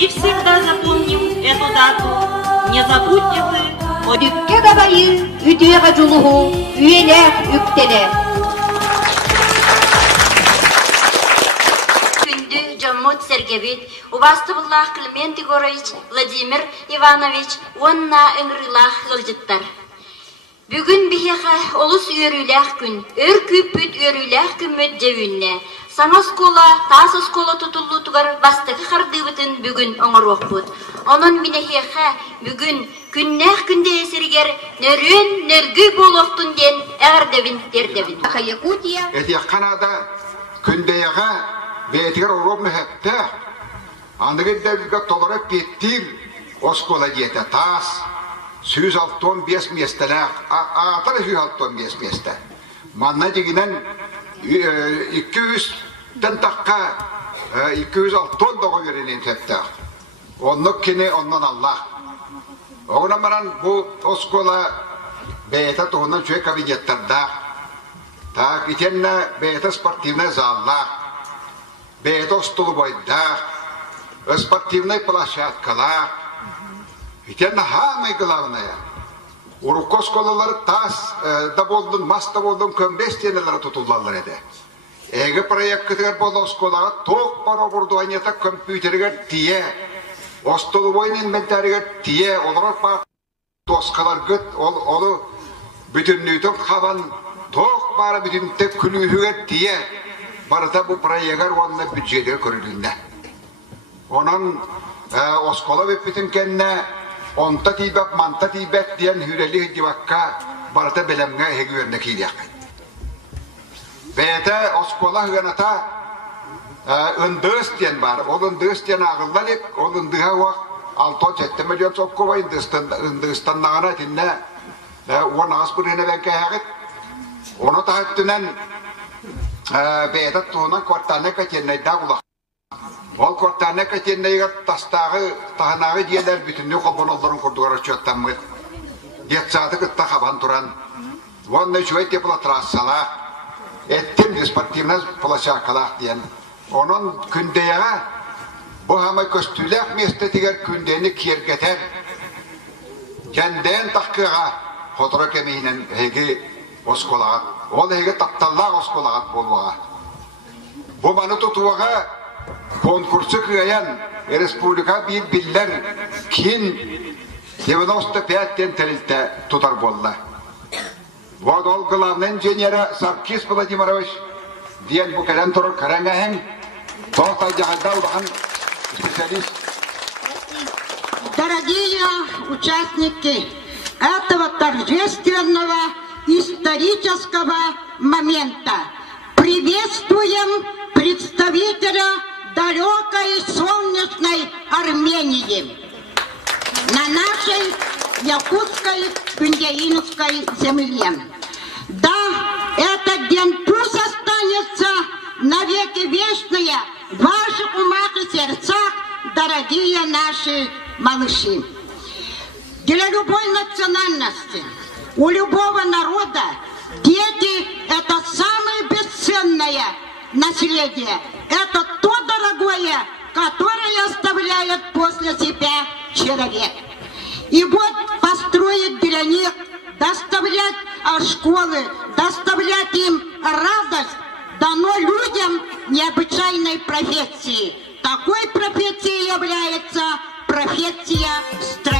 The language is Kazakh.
И всегда запомним эту дату. Не забудьте вы. Ödükке dabayı, üdüğe culuğu, üyeler üktele. Күнді Жаммут Сергевит, Убастыбыллах Климент Егорович, Владимир Иванович, онна ыңрылах ғылжыттар. Бүгін бихеха олыс өріләх күн, өр күппіт өріләх күммет жевінне. Саңа скола, тас скола тұтылу тұғар бастығы қардыбытын бүгін оңыр оқпыт. Onun minehеха бүгін күннәх күнде есіргер нөрін нөргі болуқтын ден әғірдевін дердевін. Әді қанада күндеяға бәйтігер ұрып мүхәтті. Анығын дәвізге толырып кеттір оскола дейті тас. 165 местелер, атары 165 месте. Манна дегенен 200-тен таққа 206 доға веренен тәптір. Онны кене оннан Аллах. Оғынан баран бұл оскола бәйті тұғынан чөй кабинеттерді. Так, итенне бәйті спортивный залла, бәйті остылы бойда, спортивный площадкалар. Итенне хамай главное. Урукко сколалары тас да болдың, маста болдың, көмбес тенелері тұтылалар еді. Әгі проекттігер болу сколаға тоқ бара бұрды айнета компьютергер тие, остылы бойын инвентаригер тие, олар бар тосқалар күт, олы бүтіннүйдің қабан тоқ бары бүтінтек күлігер тие, барыта бұл проекттер онына бюджетер көрілінді. Onun oskola ve bütün kendine onta tibet, manta tibet diyen hüreli civakka barata belemge hegüverne kiyyak. Beyte oskola hüganata ındığız diyen var. O ındığız diyen ağıldanik, o ındığa vak 6-7 milyon sokkova ındığıstan nağına dinle o nağız burine benke hegit. Onu tahattünen beyte tuğunan kortane kaçenay dağulak. Ол кортаны кәтеннейге тастағы тағанағы диелер бүтінне қолбан оларын құрдығар өтчеттамыз. Детсады күтті қабан тұран. Онны жөй тепіла трассала. Әттім спортивный площадкалақ дейін. Оның күндеяға бұл хамай көстілек месті тегер күндені кергетер. Кәнден таққыға қотыры кемейінен әйгі осколағат. Ол әйгі тапталлақ осколағат болуға. Бұл маны тұтуаға konkursu kıyayan Respublika bir biller kin 95'ten telilte tutar bolla. Vodol Главный инженера Sarkis Vladimirovich diyen bu kalem turur karangahen tohta jahalda udahan специалист. Дорогие участники этого торжественного исторического момента, приветствуем представителя далекой солнечной Армении на нашей якутской Кундяинской земле. Да, этот день пусть останется навеки вечные в ваших умах и сердцах, дорогие наши малыши. Для любой национальности, у любого народа дети – это самое бесценное наследие. Это то дорогое, которое оставляет после себя человек. И вот построить для них, доставлять школы, доставлять им радость, дано людям необычайной профессии. Такой профессией является профессия строителя.